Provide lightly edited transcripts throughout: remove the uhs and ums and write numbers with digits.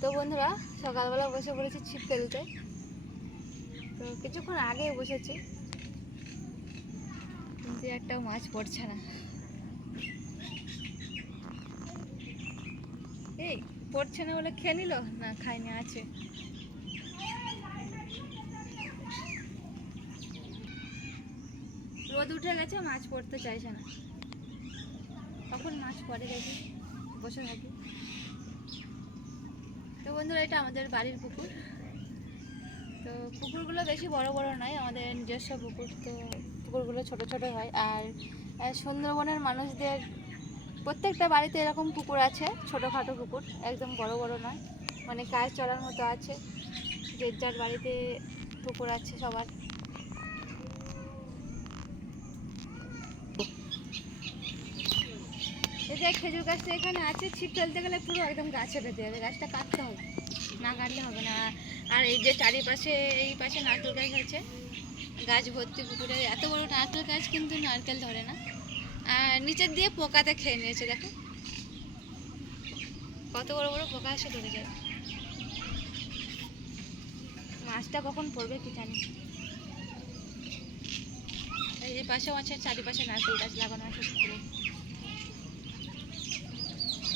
তো বন্ধুরা সকালবেলা বসে পড়েছি ছিপ ফেলতে। তো কিছুক্ষণ আগে বসেছি, কিন্তু একটাও মাছ পড়ছে না। এই পড়ছে না বলে খেয়ে নিল? না, খায়নি, আছে। রোদ উঠে গেছে, মাছ পড়তে চাইছে না। কখন মাছ পড়ে দেখি, বসে থাকি। তো বন্ধুরা, এটা আমাদের বাড়ির পুকুর। তো পুকুরগুলো বেশি বড় বড় নয়, আমাদের নিজস্ব পুকুর। তো পুকুরগুলো ছোট ছোট হয়। আর সুন্দরবনের মানুষদের প্রত্যেকটা বাড়িতে এরকম পুকুর আছে, ছোটোখাটো পুকুর, একদম বড় বড় নয়, মানে কাজ চলার মতো আছে। যে যার বাড়িতে পুকুর আছে সবার। এই যে খেজুর গাছটা এখানে আছে, ছিপ ফেলতে গেলে পুরো একদম গাছে বেঁধে যাবে, গাছটা কাটতে হবে, না কাটলে হবে না। আর এই যে চারিপাশে, এই পাশে নারকেল গাছ আছে, গাছ ভর্তি পুকুরে। এত বড় নারকেল গাছ, কিন্তু নারকেল ধরে না। আর নিচের দিয়ে পোকাতে খেয়ে নিয়েছে, দেখো কত বড় বড় পোকা এসে ধরে যায়। মাছটা কখন পড়বে কি জানি। এই পাশেও আছে, চারিপাশে নারকেল গাছ লাগানো আছে পুকুরে।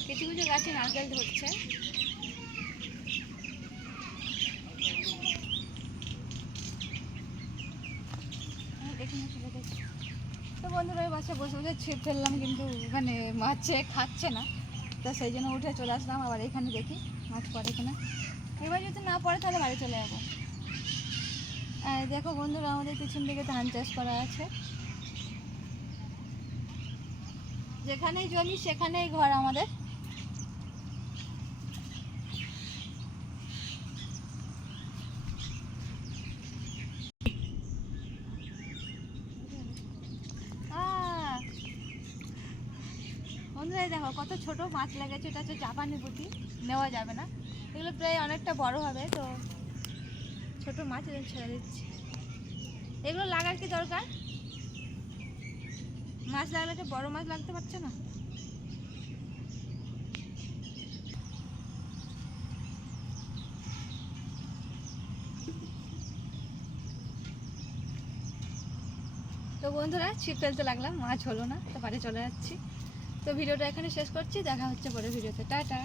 কিছু কিছু গাছে নারকেল ধরছে। তো বন্ধুরা, ওই বাসে বসে বসে ছিপ ফেললাম, কিন্তু মানে মাছে খাচ্ছে না। তো সেই জন্য উঠে চলে আসলাম। আবার এখানে দেখি মাছ পড়ে কিনা। এবার যদি না পড়ে তাহলে বাড়ি চলে যাবো। দেখো বন্ধুরা, আমাদের পিছন দিকে ধান চাষ করা আছে। যেখানেই জমি সেখানেই ঘর আমাদের। বন্ধুরা, দেখো কত ছোট মাছ লেগেছে। এটা হচ্ছে জাপানি পুঁটি, নেওয়া যাবে না। এগুলো প্রায় অনেকটা বড় হবে। তো ছোট মাছ এদের ছেড়ে দিচ্ছি। এগুলো লাগার কি দরকার? মাছ লাগলে তো বড় মাছ লাগতে পারছে না। তো বন্ধুরা, ছিপ ফেলতে লাগলাম, মাছ হলো না, তো বাড়ি চলে যাচ্ছি। তো ভিডিওটা এখানে শেষ করছি, দেখা হচ্ছে পরের ভিডিওতে। টাটা।